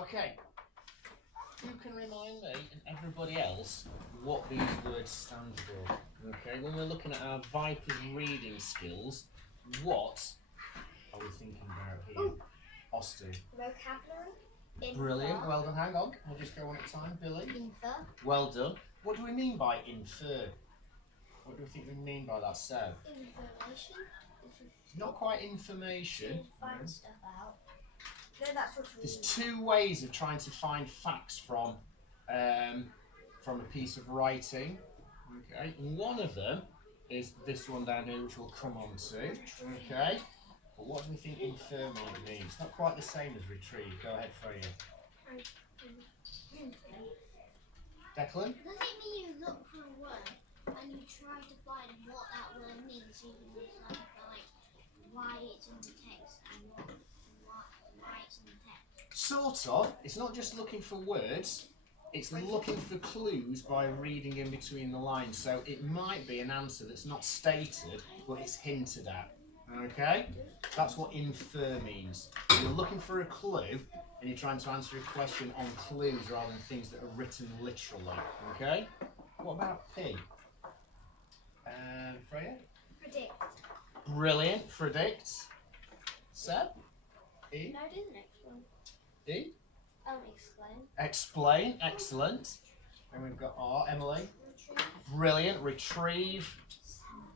Okay. Who can remind me and everybody else what these words stand for? Okay, when we're looking at our VIPERS reading skills, what are we thinking about here? Austin. Vocabulary. Infer. Brilliant, well done. Hang on, we'll just go one at a time. Billy. Infer. Well done. What do we mean by infer? What do we think we mean by that, Seb? Information. Not quite information. Find stuff out. No, that's what There's two ways of trying to find facts from a piece of writing. Okay, and one of them is this one down here, which we'll come on to. Okay, but what do we think infer might mean? It's not quite the same as retrieve. Go ahead, Freya. Declan? Does it mean you look for a word and you try to find what that word means, so you can decide like why it's in the text and why it's in the text? Sort of. It's not just looking for words. It's looking for clues by reading in between the lines. So it might be an answer that's not stated, but it's hinted at. Okay? That's what infer means. You're looking for a clue, and you're trying to answer a question on clues rather than things that are written literally. Okay? What about P? Freya? Predict. Brilliant. Predict. Seb? E? No, do the next one. E? Explain. Explain. Excellent. And we've got R. Emily? Retrieve. Brilliant. Retrieve.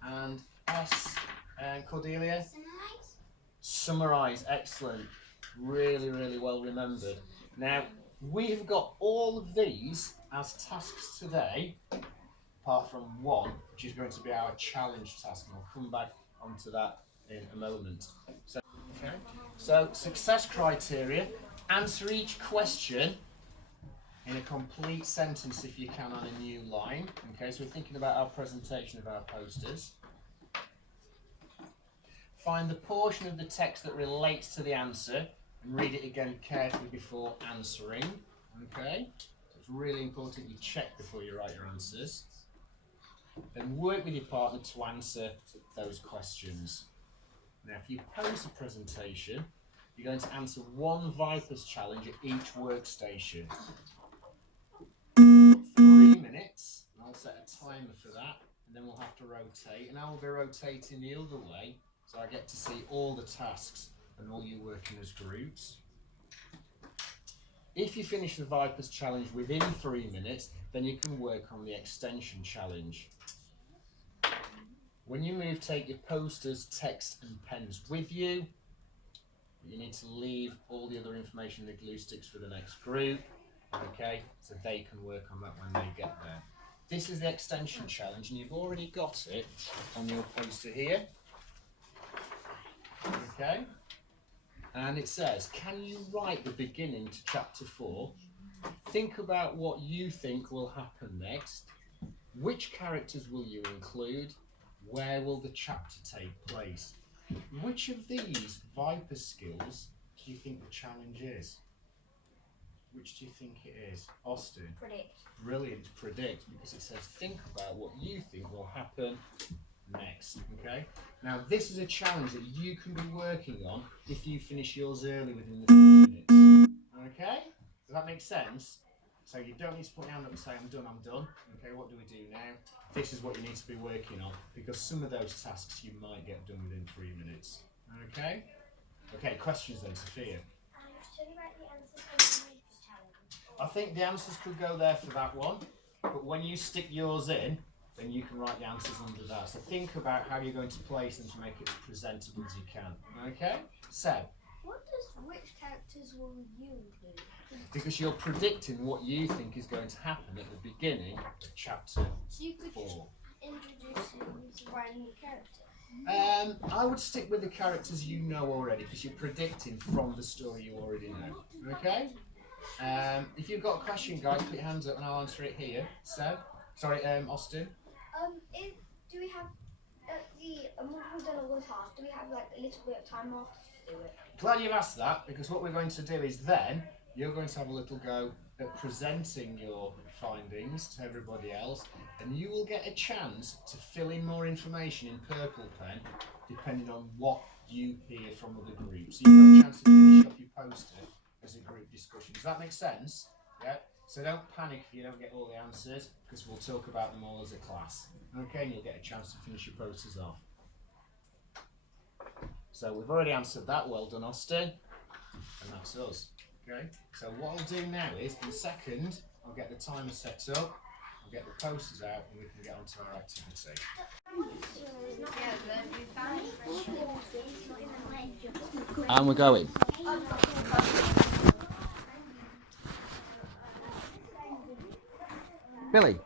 And S. And Cordelia? Summarize. Summarise. Excellent. Really, really well remembered. Now, we've got all of these as tasks today, apart from one, which is going to be our challenge task. And we'll come back onto that in a moment. So success criteria. Answer each question in a complete sentence if you can on a new line. Okay, so we're thinking about our presentation of our posters. Find the portion of the text that relates to the answer and read it again carefully before answering. Okay, so it's really important you check before you write your answers. Then work with your partner to answer those questions. Now, if you pose a presentation, you're going to answer one VIPERS challenge at each workstation. 3 minutes, and I'll set a timer for that, and then we'll have to rotate, and I will be rotating the other way, so I get to see all the tasks and all you working as groups. If you finish the VIPERS challenge within 3 minutes, then you can work on the extension challenge. When you move, take your posters, text and pens with you. You need to leave all the other information in the glue sticks for the next group, okay, so they can work on that when they get there. This is the extension challenge, and you've already got it on your poster here, okay, and it says, can you write the beginning to chapter 4? Think about what you think will happen next. Which characters will you include? Where will the chapter take place? Which of these VIPERS skills do you think the challenge is? Which do you think it is? Austin? Predict. Brilliant. Predict, because it says think about what you think will happen next. Okay? Now this is a challenge that you can be working on if you finish yours early within the 3 minutes. Okay? Does that make sense? So you don't need to put your hand up and say, I'm done. Okay, what do we do now? This is what you need to be working on, because some of those tasks you might get done within 3 minutes. Okay? Okay, questions then, Sophia? Should we write the answers on the VIPERS challenge? I think the answers could go there for that one, but when you stick yours in, then you can write the answers under that. So think about how you're going to place them to make it as presentable as you can. Okay? Seb? Which characters will you include? Because you're predicting what you think is going to happen at the beginning of chapter 4. So you could just introduce some brand new characters. I would stick with the characters you know already, because you're predicting from the story you already know. Okay? If you've got a question, guys, put your hands up and I'll answer it here. Seb? Sorry, Austin? Do we have when we've done all the tasks, do we have like a little bit of time after to do it? Glad you've asked that, because what we're going to do is then you're going to have a little go at presenting your findings to everybody else, and you will get a chance to fill in more information in purple pen depending on what you hear from other groups. So you've got a chance to finish off your poster as a group discussion. Does that make sense? Yeah? So don't panic if you don't get all the answers, because we'll talk about them all as a class. Okay, and you'll get a chance to finish your process off. So we've already answered that. Well done, Austin. And that's us. Okay, so what I'll do now is, in a second, I'll get the timer set up, I'll get the posters out, and we can get on to our activity. And we're going. Billy,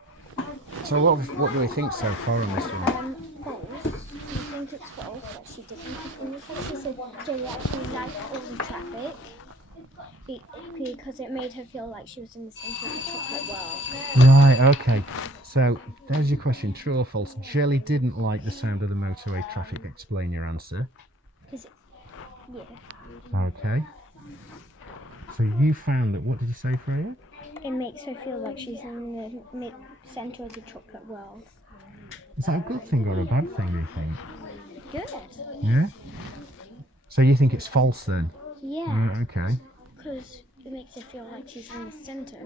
so what do we think so far on this one? False. I think it's false, but she didn't. When you said she said Jay actually liked all the traffic because it made her feel like she was in the centre of the chocolate world. Right, okay. So there's your question, true or false? Jelly didn't like the sound of the motorway traffic. Explain your answer. Yeah. Okay. So you found that, what did you say, Freya? It makes her feel like she's in the centre of the chocolate world. Is that a good thing or a bad thing, do you think? Good. Yeah? So you think it's false then? Yeah. Right, okay. Because it makes her feel like she's in the centre.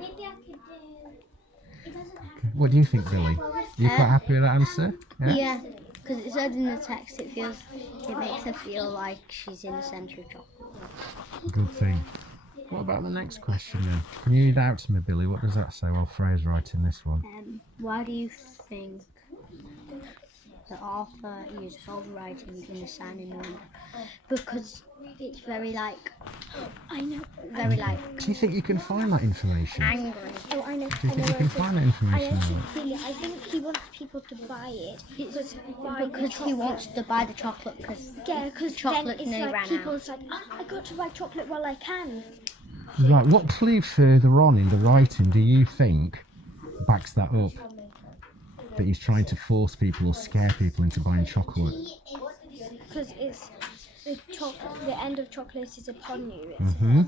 What do you think, Billy? Are you quite happy with that answer? Yeah, because it said in the text it makes her feel like she's in the centre of chocolate. Good thing. What about the next question then? Can you read out to me, Billy? What does that say while Freya's writing this one? Why do you think the author used bold writing in the signing room? Because it's very like, I know. very like Do you think you can find that information? angry. Oh, I know. Do you think you can find that information? I think he wants people to buy it. Because he wants to buy the chocolate because chocolate then it's nearly like ran people's like, I got to buy chocolate while I can. Right, what clue further on in the writing do you think backs that up? That he's trying to force people or scare people into buying chocolate? Because it's the end of chocolate is upon you. Mm-hmm.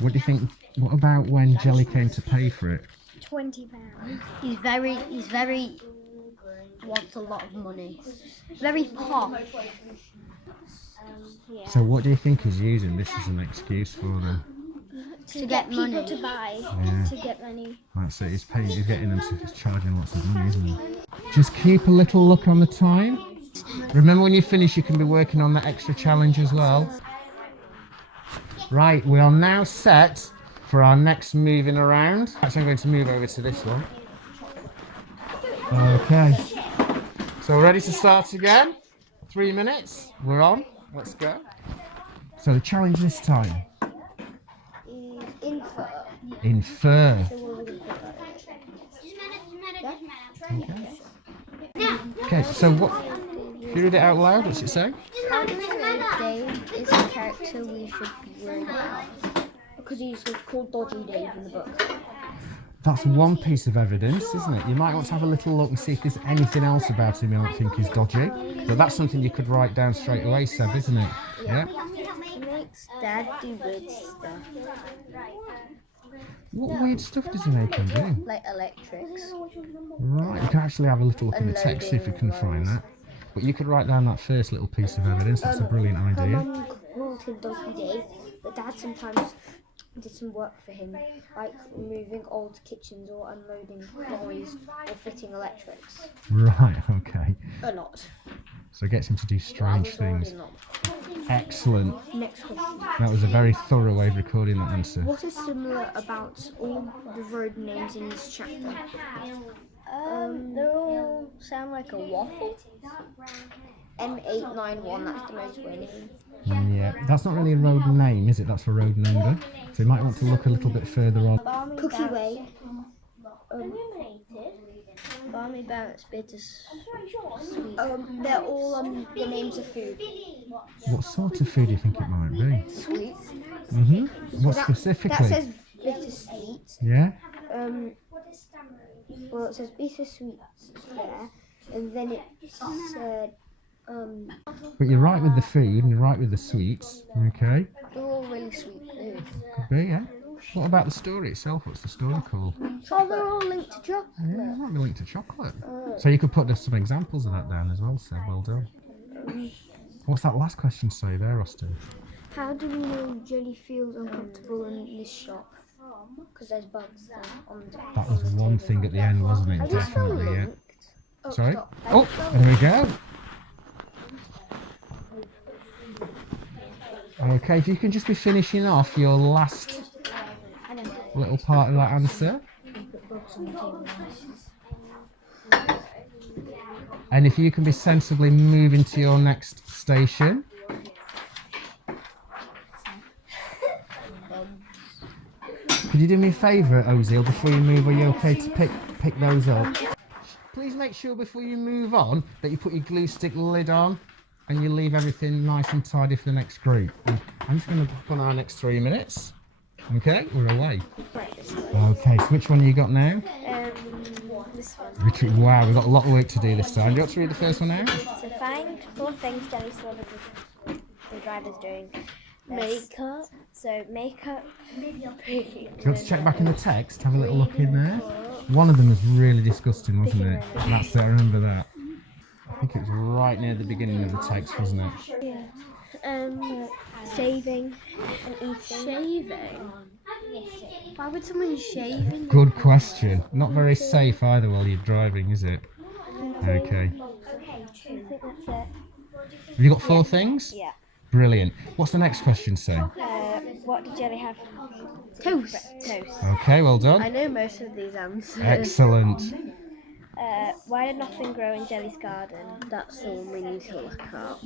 What do you think? What about when Jelly came to pay for it? £20. He's very wants a lot of money. Very posh. Yeah. So what do you think he's using this as an excuse for then? To get people money. to buy. Yeah. To get money. That's it, he's getting them to, he's charging lots of money, isn't he? Just keep a little look on the time. Remember, when you finish you can be working on that extra challenge as well. Right, we are now set for our next moving around. Actually, I'm going to move over to this one. Okay. So we're ready to start again. 3 minutes. We're on. Let's go. So the challenge this time. Infer. Okay, so what? Can you read it out loud? What's it say? Dave is a character we should be worried about because he's called Dodgy Dave in the book. That's one piece of evidence, isn't it? You might want to have a little look and see if there's anything else about him you don't think is dodgy. But that's something you could write down straight away, Seb, isn't it? Yeah. He makes Dad do weird stuff, What weird stuff does he make him do? like electrics. Right, you can actually have a little look in the text, see if you can find that. But you could write down that first little piece of evidence. That's a brilliant Her idea. mum called him Dodgy Dave, but Dad sometimes did some work for him, like moving old kitchens or unloading lorries or fitting electrics. Right, okay. A lot. So it gets him to do strange things. Excellent. Next question. That was a very thorough way of recording that answer. What is similar about all the road names in this chapter? They all sound like a waffle. M891, that's the motorway name. Yeah, that's not really a road name, is it? That's a road number. So you might want to look a little bit further on. Cookie Way. Barmy Barrett's bittersweet. They're all the names of food. What sort of food do you think it might be? Sweet. What specifically? That says bittersweet. Yeah? Well, it says bittersweet there, and then it said But you're right with the food and you're right with the sweets. Okay. They're all really sweet food. Could be, yeah. What about the story itself? What's the story called? Oh, they're all linked to chocolate. Yeah, it might be linked to chocolate. So you could put some examples of that down as well, so well done. What's that last question say there, Austin? How do we know Jelly feels uncomfortable in this shop? Because there's bugs there on the That was one thing at the end, wasn't it? Are you still Definitely, yeah. linked? Oh, Sorry? stop. Are Oh, you still there we go. Okay, if you can just be finishing off your last little part of that answer. And if you can be sensibly moving to your next station. Could you do me a favour, Ozil, before you move? Are you okay to pick those up? Please make sure before you move on that you put your glue stick lid on and you leave everything nice and tidy for the next group. And I'm just going to put on our next 3 minutes. Okay, we're away. Okay, so which one you got now? This one. Wow, we've got a lot of work to do this time. Do you want to read the first one out? So find 4 things Jelly saw the drivers doing. Makeup. So makeup. Do you want to check back in the text? Have a little look in there. One of them was really disgusting, wasn't it? That's it, I remember that. I think it was right near the beginning of the text, wasn't it? Yeah. Shaving and eating. Shaving? Why would someone shave? Good question. Not very safe either while you're driving, is it? Okay. I think that's it. Have you got 4 things? Yeah. Brilliant. What's the next question say? What did Jelly have? Toast. Toast. Okay, well done. I know most of these answers. Excellent. Why did nothing grow in Jelly's garden? That's the one we need to look up.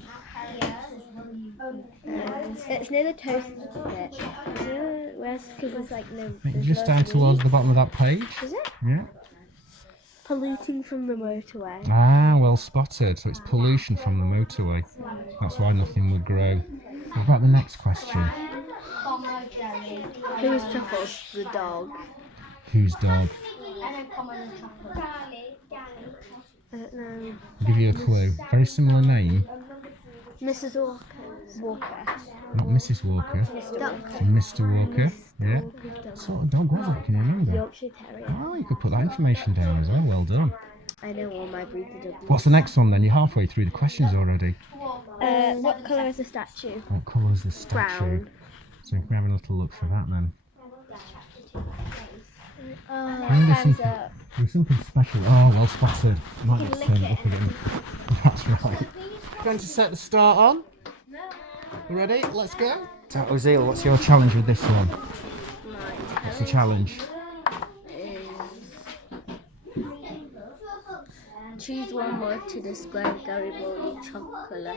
It's near the toast bit. Where's because there's like no. I think there's just no down towards leaves. the bottom of that page. Is it? Yeah. Polluting from the motorway. Ah, well spotted. So it's pollution from the motorway. That's why nothing would grow. What about the next question? Who is Truffles? The dog. Whose dog? I don't know. I'll give you a clue. Very similar name. Mrs. Walker. Not Mrs. Walker. Mr. Walker. Yeah. What sort of dog was it? Can you remember? Yorkshire Terrier. Oh, you could put that information down as well. Well done. I know all my breeds of dogs. What's the next one then? You're halfway through the questions already. What colour is the statue? What colour is the statue? Brown. So we can have a little look for that then. Time's something, up. there's something special. Oh, well spotted. Might have to Lick turn it it. up again. That's right. Going to set the start on. You ready? Let's go. So, Ozil, what's your challenge with this one? What's the challenge? Choose one word to describe Garibaldi chocolate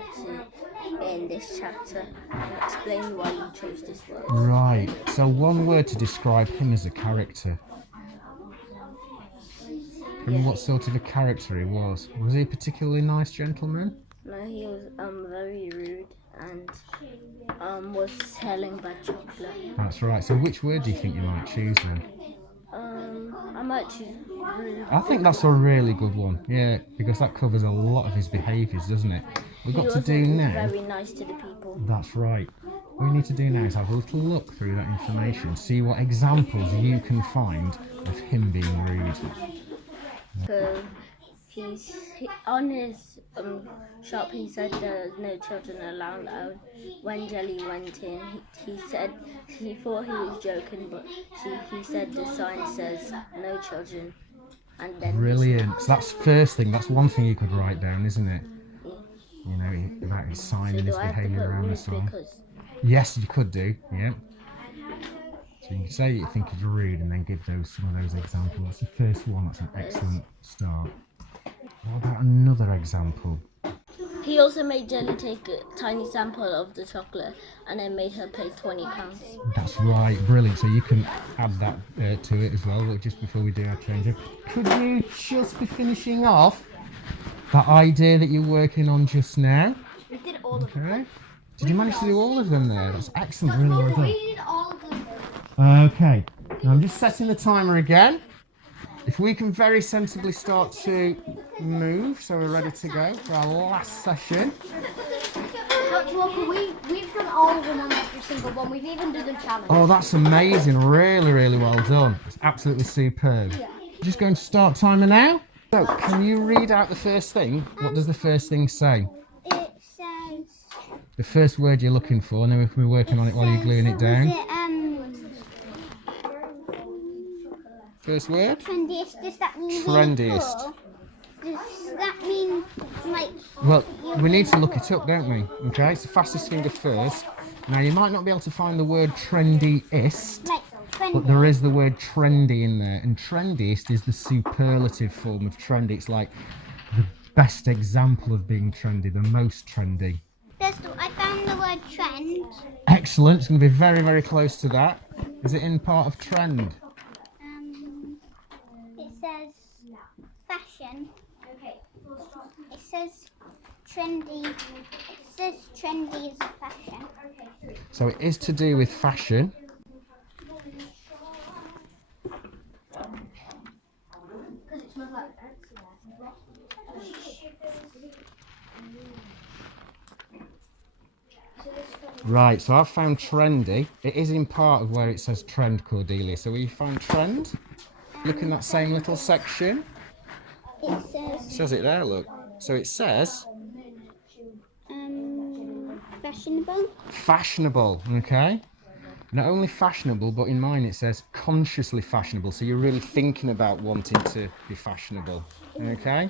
in this chapter and explain why you chose this word. Right. So, one word to describe him as a character. And what sort of a character he was? Was he a particularly nice gentleman? No, he was very rude and was selling bad chocolate. That's right. So, which word do you think you might choose then? I might choose rude. I think that's a really good one, yeah, because that covers a lot of his behaviours, doesn't it? We've got to do now. Very nice to the people. That's right. What we need to do now is have a little look through that information, see what examples you can find of him being rude. So on his shop he said there's no children allowed. When Jelly went in, he said he thought he was joking, but he said the sign says no children. And then Brilliant. So that's first thing. That's one thing you could write down, isn't it? Yeah. You know, about his sign and So his do I have to behaviour put around the rude sign. because Yes, you could do. Yeah. So you can say you think he's rude, and then give some of those examples. That's the first one. That's an excellent start. What about another example? he also made Jelly take a tiny sample of the chocolate and then made her pay £20. That's right, brilliant. So you can add that to it as well, just before we do our change. Could you just be finishing off that idea that you're working on just now? We did all of them. Okay. Did you manage to do all of them there? That's excellent, really well done. We did all of them. Okay, now I'm just setting the timer again. If we can very sensibly start to move, so we're ready to go for our last session. Dr. Walker, we've done all of them on every single one. We've even done the challenge. Oh, that's amazing. Really, really well done. It's absolutely superb. Just going to start timer now. So, can you read out the first thing? What does the first thing say? It says the first word you're looking for, and then we can be working on it while you're gluing it down. First word? Trendiest. Does that mean Trendiest. really cool? Does that mean like? Well, we need to look it up, don't we? Okay, it's the fastest finger first. Now, you might not be able to find the word trendiest, Like trendy. but there is the word trendy in there. And trendiest is the superlative form of trendy. It's like the best example of being trendy, the most trendy. I found the word trend. Excellent. It's going to be very, very close to that. Is it in part of trend? It says fashion. It says trendy. It says trendy is a fashion. So it is to do with fashion. Right, so I've found trendy. It is in part of where it says trend, Cordelia. So we found trend. Look in that same little section. It says Says it there, look. So it says fashionable. fashionable, okay? Not only fashionable, but in mine it says consciously fashionable. So you're really thinking about wanting to be fashionable, okay?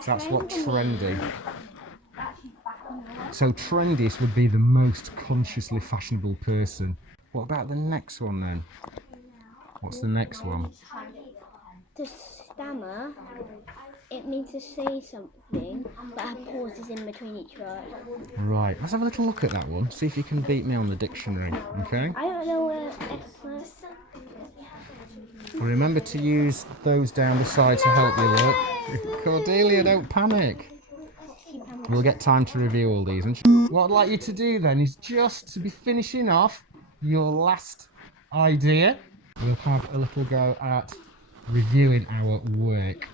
So that's what trendy. So trendiest would be the most consciously fashionable person. What about the next one then? What's the next one? To stammer, it means to say something, but have pauses in between each word. Right, let's have a little look at that one. See if you can beat me on the dictionary, okay? I don't know where S is. Remember to use those down the side to help you look. Cordelia, don't panic. We'll get time to review all these. And what I'd like you to do then is just to be finishing off your last idea. We'll have a little go at reviewing our work.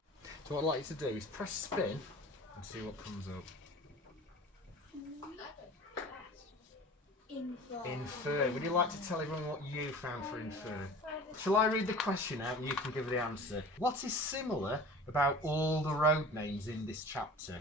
So what I'd like you to do is press spin and see what comes up. Infer. Would you like to tell everyone what you found for infer? Shall I read the question out and you can give the answer? What is similar about all the road names in this chapter?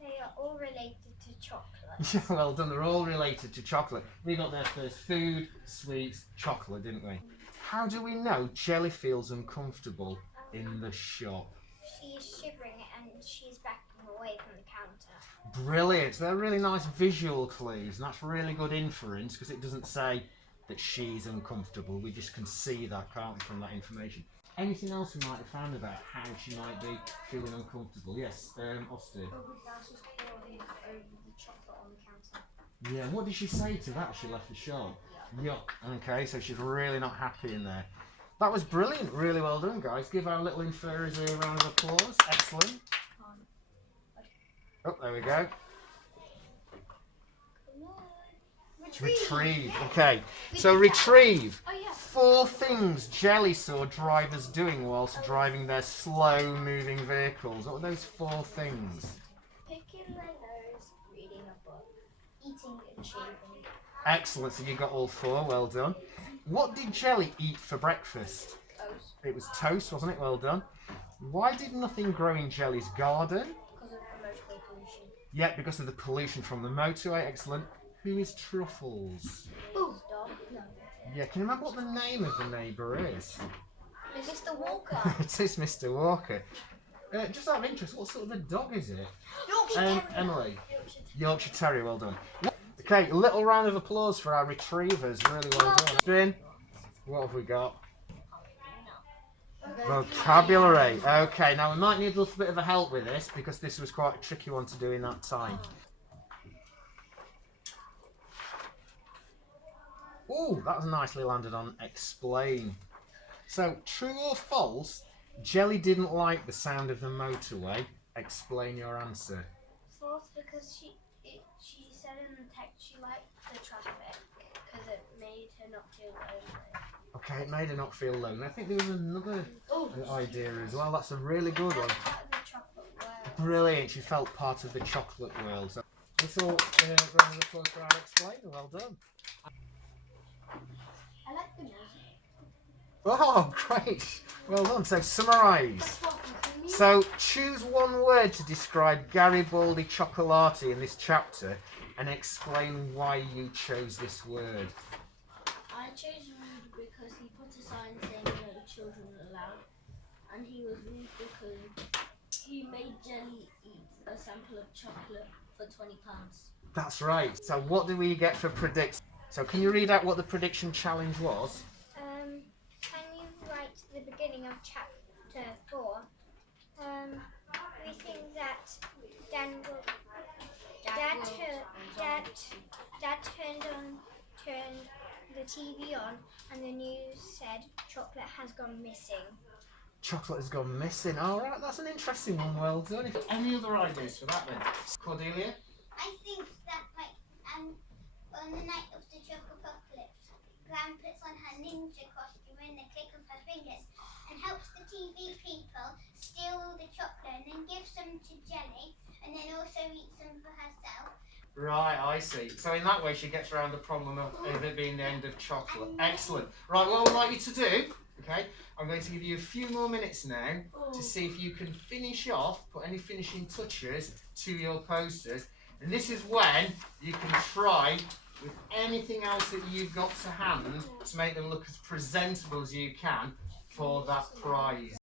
They are all related to chocolate. Yeah, well done. They're all related to chocolate. We got there first: food, sweets, chocolate, didn't we? How do we know Jelly feels uncomfortable in the shop? She's shivering and she's backing away from the counter. Brilliant. They're really nice visual clues, and that's really good inference because it doesn't say that she's uncomfortable. We just can see that, can't we, from that information. Anything else we might have found about how she might be feeling uncomfortable? Yes, Austin. She's pouring over the chocolate on the counter. Yeah, what did she say to that? She left the shop. Yuck. Okay, so she's really not happy in there. That was brilliant. Really well done, guys. Give our little inferers a round of applause. Excellent. Oh, there we go. Retrieve. Okay, so retrieve. Oh, yeah. 4 things Jelly saw drivers doing whilst driving their slow-moving vehicles. What were those 4 things? Picking their nose, reading a book, eating and shaving. Excellent, so you got all 4, well done. What did Jelly eat for breakfast? Toast. It was toast, wasn't it? Well done. Why did nothing grow in Jelly's garden? Because of the motorway pollution. Yeah, because of the pollution from the motorway. Excellent. Who is Truffles? Ooh. Dog. No. Yeah, can you remember what the name of the neighbour is? Mr. Walker. It is Mr. Walker. Just out of interest, what sort of a dog is it? Yorkshire Terrier. Emily. Yorkshire Yorkshire Terrier, well done. Okay, a little round of applause for our retrievers. Really well done. Spin. What have we got? Vocabulary. Okay, now we might need a little bit of a help with this because this was quite a tricky one to do in that time. Ooh, that was nicely landed on explain. So, true or false, Jelly didn't like the sound of the motorway. Explain your answer. False, because she said in the text she liked the traffic because it made her not feel lonely. Okay, it made her not feel lonely. I think there was another idea as well. That's a really good one. Part of the chocolate world. Brilliant, she felt part of the chocolate world. So, let's all round of applause for our explainer. Well done. I like the music. Oh, great. Well done. So, summarise. That's what So choose one word to describe Garibaldi Chocolati in this chapter and explain why you chose this word. I chose rude because he put a sign saying no children allowed, and he was rude because he made Jelly eat a sample of chocolate for £20. That's right. So what do we get for predict? So can you read out what the prediction challenge was? Can you write the beginning of chapter 4? We think that Dad turned the TV on, and the news said chocolate has gone missing. Chocolate has gone missing. All right, that's an interesting one. Well done. Any other ideas for that then? Cordelia? I think that, on the night of the Chocopocalypse, Gran puts on her ninja costume in the click of her fingers and helps the TV people steal all the chocolate and then gives them to Jelly and then also eats them for herself. Right, I see. So in that way she gets around the problem of it being the end of chocolate. Excellent. Right, what I'd like you to do, okay, I'm going to give you a few more minutes now to see if you can finish off, put any finishing touches to your posters. And this is when you can try with anything else that you've got to hand to make them look as presentable as you can for that prize.